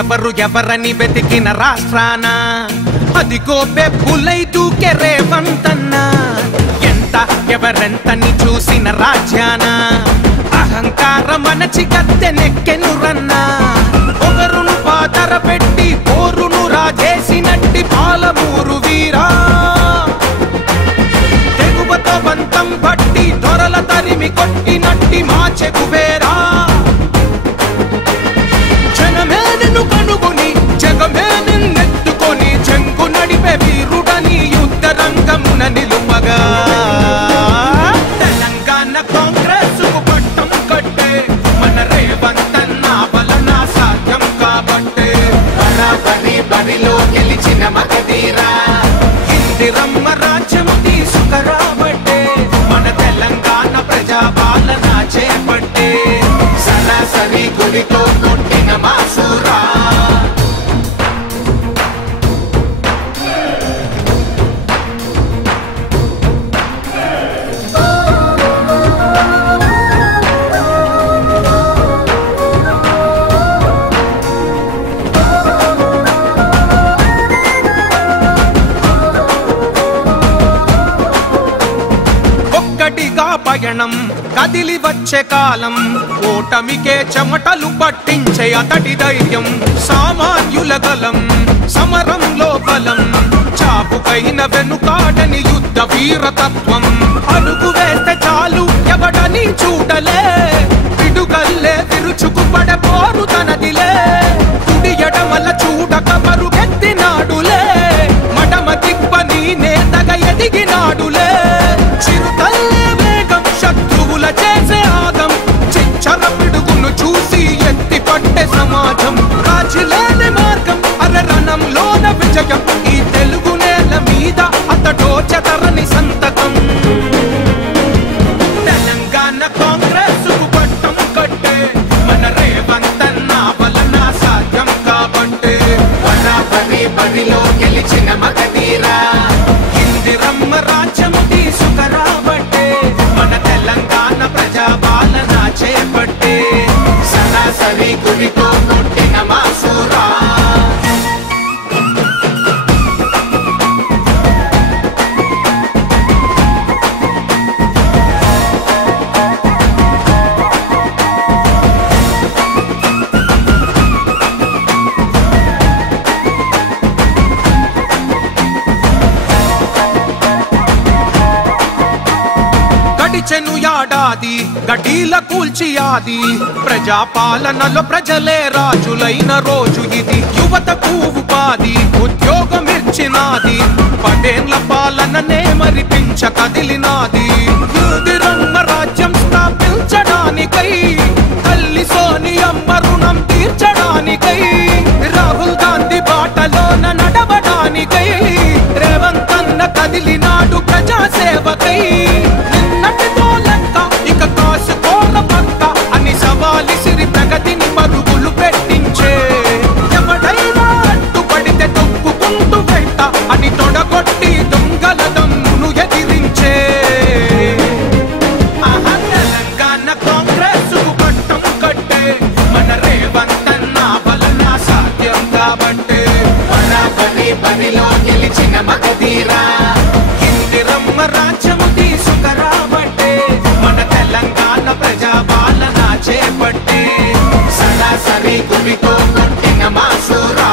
ఎవరు ఎవరని వెతికిన రాష్ట్రాన అదిగో బెబ్బులై దూకే రేవంతన్నా. ఎంత ఎవరెంతని చూసిన రాజ్యాన అహంకారం మనచి గద్దెనెక్కెను రన్నా. ఒకరును పాతర పెట్టి పోరును రాజేసినట్టి పాలమూరు వీరా. తెగువతో బంతం పట్టి దొరల తరిమి కొట్టినట్టి మా చెగువేరా. జనమే నిన్ను కనుగొని జగమే నిన్నెత్తుకొని చెంగు నడిపే వీరుడని యుద్ధ రంగమున నిలుపగా తెలంగాణ కాంగ్రెస్ కు పట్టం కట్టే మన రేవంతన్న వలన సాధ్యం కాబట్టే. బరాబరి బరిలో గెలిచిన మగధీరా ఇందిరమ్మ రాజ్యం తీసుకురాబట్టే. మన తెలంగాణ ప్రజా పాలన చేపట్టే సరాసరి గుడితో కొట్టిన మాసూరా. పయనం కదిలి వచ్చే కాలం ఓటమికే చెమటలు పట్టించే అతడి ధైర్యం. సామాన్యుల గలం సమరంలో బలం చాపుకైన వెనుకాడని యుద్ధ వీరతత్వం. అడుగు వేస్తే చాలు ఎవడని చూడలే పిడుగల్లే విరుచుకు పడపోరు తనదిలే. కుడి ఎడమల చూడక పరుగెత్తినాడులే మడమ తిప్పని నేతగ ఎదిగినాడులే. చిరుతల్లే వేగం శత్రువుల చేసే ఆగం చిచ్చర పిడుగును చూసి ఎత్తి పట్టే సమాజం. రాజులేని మార్గం అరణంలోన విజయం. ఈ తెలుగు నేల మీద అతడో చెదరని సంతకం. తెలంగాణ కాంగ్రెస్ కు పట్టం కట్టే మన రేవంతన్న వలన సాధ్యం కాబట్టే. బరాబరి బరిలో గెలిచిన మగధీరా ఇందిరమ్మ రాజ్యం తీసుకురాబట్టే. మన తెలంగాణ ప్రజా పాలన చేపట్టే సరాసరి గుడితో కొట్టిన మాసూరా. గడిచెను యాడాది గడీల కూల్చి ఆది ప్రజాపాలనలో ప్రజలే రాజులైన రోజు ఇది. యువతకు ఉపాధి ఉద్యోగమిచ్చినాది 10 ఏళ్ల పాలననే మరిపించ కదిలినాది. ఇందిరమ్మ రాజ్యం స్థాపించడానికై తల్లి సోనియమ్మ రుణం తీర్చడానికై రాహుల్ గాంధీ బాటలోన నడవడానికై రేవంతన్న కదిలినాడు ప్రజాసేవకై. నిన్నటితో లెక్క ఇక కాసుకోర పక్క అని సవాలిసిరి ప్రగతిని పరుగులు పెట్టించే. ఎవడైనా అడ్డుపడితే తొక్కుకుంటూ వెంట అని తొడగొట్టి దొంగల దమ్మును ఎదిరించే. తెలంగాణ కాంగ్రెస్ కు పట్టం కట్టే మన రేవంతన్న వలన సాధ్యం కాబట్టే. బరాబరి బరిలో గెలిచిన మగధీరా ఇందిరమ్మ రాజ్యం తీసుకురాబట్టే. మన తెలంగాణ ప్రజా పాలన చేపట్టే సరాసరి గుడితో కొట్టిన మాసూరా.